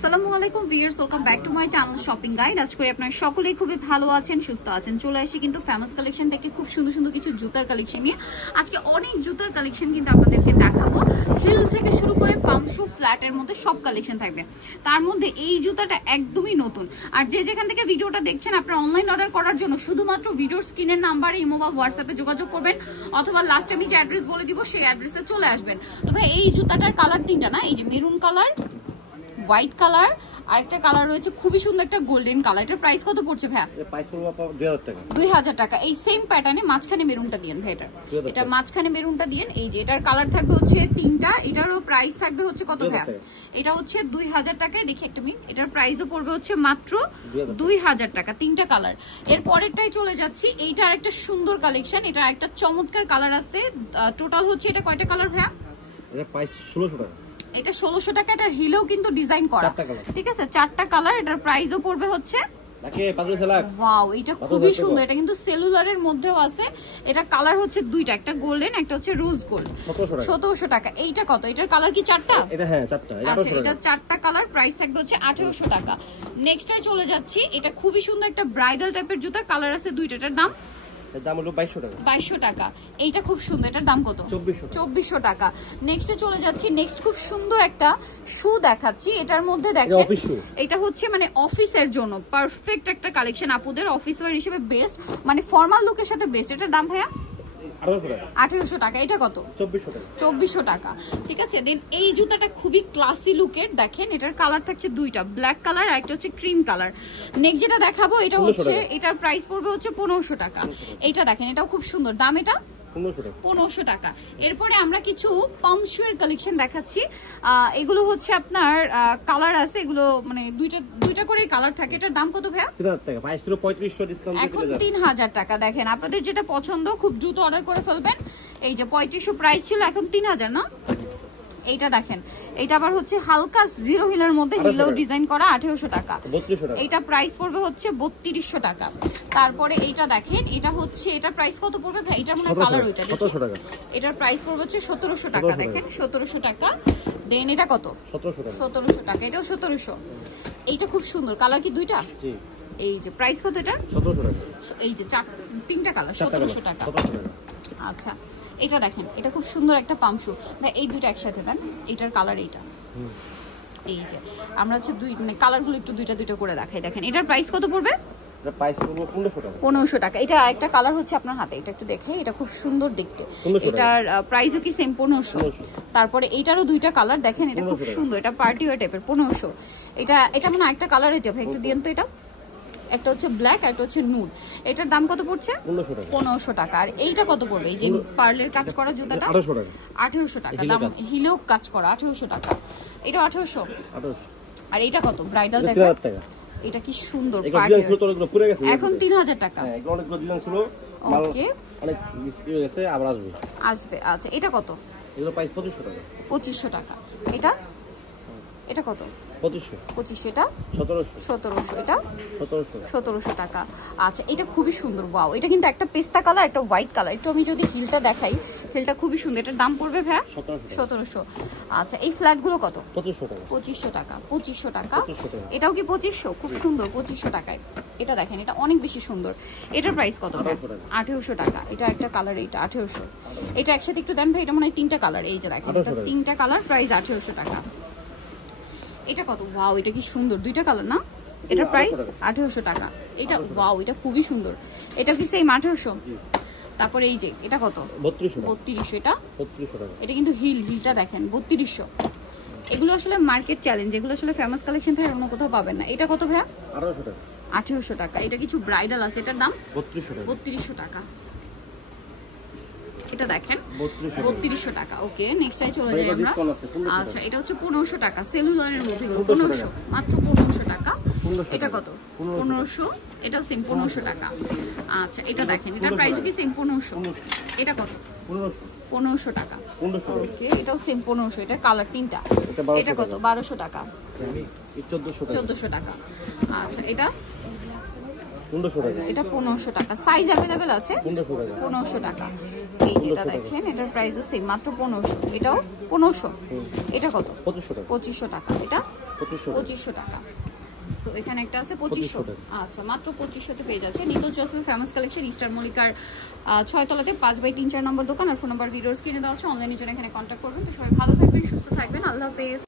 আসসালামু আলাইকুম viewers, welcome back to my channel shopping guide. আজ করে আপনারা সকলেই খুবই ভালো আছেন, সুস্থ আছেন। চলে আসি কিন্তু ফেমাস কালেকশন থেকে খুব সুন্দর সুন্দর কিছু জুতার কালেকশন নিয়ে। আজকে অনেক জুতার কালেকশন কিন্তু আপনাদেরকে দেখাবো। হিল থেকে শুরু করে পাম্প শু, ফ্ল্যাটের মধ্যে সব কালেকশন থাকবে। তার মধ্যে এই জুতাটা একদমই নতুন। আর যে যেখান থেকে ভিডিওটা দেখছেন, আপনারা অনলাইন অর্ডার করার জন্য শুধুমাত্র ভিডিওর স্ক্রিনের নাম্বারে ইমো বা হোয়াটসঅ্যাপে যোগাযোগ করবেন, অথবা লাস্ট আমি যে অ্যাড্রেস বলে দিব সেই অ্যাড্রেসে চলে আসবেন। তো ভাই এই জুতাটার কালার তিনটা না, এই যে মেরুন কালার, হোয়াইট কালার, আরেকটা কালার রয়েছে খুবই সুন্দর একটা গোল্ডেন কালার। এটার প্রাইস কত পড়ছে ভাই? প্রাইস পড়বে 2000 টাকা। 2000 টাকা। এই সেম প্যাটার্নে মাঝখানে মেরুনটা দিয়েন ভাই। এটা মাঝখানে মেরুনটা দিয়েন। এই যে এটার কালার থাকবে হচ্ছে তিনটা। এটারও প্রাইস থাকবে হচ্ছে কত ভাই? এটা হচ্ছে 2000 টাকায়। দেখি একটা মিনিট, এটার প্রাইসও পড়বে হচ্ছে মাত্র 2000 টাকা। তিনটা কালার। এর পরেরটাই চলে যাচ্ছি। এইটা আরেকটা সুন্দর কালেকশন। এটা একটা চমৎকার কালার আছে। টোটাল হচ্ছে এটা কয়টা কালার ভাই? এটা প্রাইস 1600 টাকা। এটা 1600 টাকা। এটার হিলেও কিন্তু ডিজাইন করা, ঠিক আছে? চারটা কালার। এটার প্রাইসও পড়বে হচ্ছে ওয়াও, এটা খুবই সুন্দর। এটা কিন্তু সেলুলারের মধ্যেও আছে। এটা কালার হচ্ছে দুইটা, একটা গোল্ডেন, একটা হচ্ছে রোজ গোল্ড। 1700 টাকা। এইটা কত? এটার কালার কি চারটা? এটা হ্যাঁ চারটা। আচ্ছা, এটা চারটা কালার। প্রাইস থাকবে হচ্ছে 1800 টাকা। নেক্সটে চলে যাচ্ছি। এটা খুবই সুন্দর একটা ব্রাইডাল টাইপের জুতা, কালার আছে দুইটা। এটার দাম? এর দাম হলো 2200 টাকা। 2200 টাকা। এইটা খুব সুন্দর। এটার দাম কত? 2400 টাকা। নেক্সটে চলে যাচ্ছি। নেক্সট খুব সুন্দর একটা শু দেখাচ্ছি। এটার মধ্যে দেখেন, এটা হচ্ছে মানে অফিসের জন্য পারফেক্ট একটা কালেকশন। আপুদের অফিস ওয়্যার হিসেবে বেস্ট, মানে ফর্মাল লুকের সাথে বেস্ট। এটার দাম ভাইয়া 1800 টাকা। এটা কত? 2400 টাকা। ঠিক আছে। দেন এই জুতাটা খুবই ক্লাসি লুকের। দেখেন এটার কালার থাকছে দুইটা, ব্ল্যাক কালার আর একটা হচ্ছে ক্রিম কালার। নেক্সট যেটা দেখাবো এটা হচ্ছে, এটার প্রাইস পড়বে হচ্ছে 1500 টাকা। এইটা দেখেন, এটাও খুব সুন্দর। দাম এটা 1500 টাকা। এরপরে আমরা কিছু পাম্প শু এর কালেকশন দেখাচ্ছি। এগুলো হচ্ছে আপনার কালার আছে, এগুলো মানে দুইটা করে কালার থাকে। এটার দাম কত ভাইয়া? 3000 টাকা। প্রাইস ছিল 3500, ডিসকাউন্ট দিয়ে এখন 3000 টাকা। দেখেন আপনাদের যেটা পছন্দ খুব দ্রুত অর্ডার করে ফেলবেন। এই যে 3500 প্রাইস ছিল, এখন 3000 না? এইটা দেখেন, এটা আবার হচ্ছে হালকা জিরো হিলের মধ্যে, হিলেও ডিজাইন করা, 1800 টাকা। এইটা প্রাইস পড়বে হচ্ছে 3200 টাকা। তারপরে এইটা দেখেন, এটা হচ্ছে, এটা প্রাইস কত পড়বে ভাই? এটা মনে হয় কালার ওইটা। 1700 টাকা। এটার প্রাইস পড়বে হচ্ছে 1700 টাকা। দেখেন 1700 টাকা। দেন এটা কত? 1700 টাকা। এটাও 1700। এইটা খুব সুন্দর। কালার কি দুইটা? জি। এই যে প্রাইস কত এটা? 1700 টাকা। এই যে তিনটা কালার, 1700 টাকা। আচ্ছা, এটা দেখেন, এটা খুব সুন্দর একটা পাম্প শু ভাই। এই দুইটা একসাথে দেন। এটার কালার এইটা। এই যে আমরা হচ্ছে দুই মানে কালারগুলো একটু দুইটা দুইটা করে দেখাই। দেখেন এটার প্রাইস কত পড়বে? এটা প্রাইস পড়বে 1500 টাকা। 1500 টাকা। এটা আরেকটা কালার হচ্ছে আপনার হাতে, এটা একটু দেখে। এটা খুব সুন্দর দেখতে। এটার প্রাইসও কি সেম 1500? তারপরে এইটারও দুইটা কালার দেখেন, এটা খুব সুন্দর। এটা পার্টি ওয়্যার টাইপের, 1500। এটা মানে একটা কালার। এটা ভাই একটু দিন তো। এটা একটা হচ্ছে ব্ল্যাক, একটা হচ্ছে নুড। এটার দাম কত পড়ছে? 1500 টাকা। আর এইটা কত পড়বে? এই যে পার্লের কাজ করা জুতাটা 1800 টাকা। দাম হিলেও কাজ করা, 1800 টাকা। এটা 1800। আর এইটা কত? ব্রাইডাল টাইপের। এটা কি সুন্দর পার্টি। এখন 3000 টাকা। হ্যাঁ, এগুলো অনেকগুলো ডিজাইন ছিল। ওকে, অনেক মিস্ত্রি হয়ে গেছে, আবার আসবে। আচ্ছা, এটা কত? এগুলো প্রাইস 2500 টাকা। 2500 টাকা। এটা কত? 2500। এটা 1700। এটা 1700 টাকা। আচ্ছা, এটা খুবই সুন্দর। ওয়াও, এটা কিন্তু একটা পেস্তা কালার, একটা হোয়াইট কালার। একটু আমি যদি হিলটা দেখাই, হিলটা খুবই সুন্দর। এটার দাম পড়বে ভাইয়া 1700। আচ্ছা, এই ফ্ল্যাটগুলো কত? 2500 টাকা। 2500 টাকা। এটাও কি 2500? খুব সুন্দর, 2500 টাকায়। এটা দেখেন, এটা অনেক বেশি সুন্দর। এটার প্রাইস কত? 1800 টাকা। এটা একটা কালার, এইটা 1800। এটা একসাথে একটু দেন ভাই। এটা মনে হয় তিনটা কালার। এই যে দেখেন, এটা তিনটা কালার, প্রাইস 1800 টাকা। এটা কত? ওয়াও, এটা কি সুন্দর। দুইটা কালার না? এটার প্রাইস 1800 টাকা। এটা ওয়াও, এটা খুবই সুন্দর। এটা কি সেম 1800? তারপরে এই যে এটা কত? 3200। এটা 3200 টাকা। এটা কিন্তু হিলটা দেখেন 3200। এগুলো আসলে মার্কেট চ্যালেঞ্জ, এগুলো আসলে ফেমাস কালেকশন থেকে অন্য কোথাও পাবেন না। এটা কত ভাইয়া? 1800 টাকা। 1800 টাকা। এটা কিছু ব্রাইডাল আছে, এটার দাম 3200 টাকা। এটা দেখেন 3200 টাকা। ওকে, নেক্সট টাই চলে যাই আমরা। আচ্ছা, এটা হচ্ছে 1500 টাকা। সেলুলারের মধ্যে 1500, মাত্র 1500 টাকা। এটা কত? 1500। এটাও সেম 1500 টাকা। আচ্ছা, এটা দেখেন, এটার প্রাইসও কি সেম 1500? এটা কত? 1500 টাকা। ওকে, এটাও সেম 1500। এটা কালার তিনটা। এটা কত? 1200 টাকা। 1400 টাকা। আচ্ছা, এটা 1500 টাকা। এটা 1500 টাকা। সাইজ अवेलेबल আছে? 1500 টাকা। এই যেটা দেখেন, এটার প্রাইসও সেম, মাত্র 1500। এটাও 1500। এটা কত? 2500 টাকা। 2500 টাকা। এটা 2500 টাকা। সো এখানে একটা আছে 2500। আচ্ছা মাত্র 2500 তে পেয়ে যাচ্ছে নিতল জসল ফেমাস কালেকশন ইস্টার মল্লিকার 6 তলাতে 5/3 4 নম্বর দোকান। আর ফোন নাম্বার ভিডিওর স্ক্রিনে দেওয়া আছে, অনলাইনের জন্য এখানে কন্ট্যাক্ট করবেন। তো সবাই ভালো থাকবেন, সুস্থ থাকবেন, আল্লাহ হাফেজ।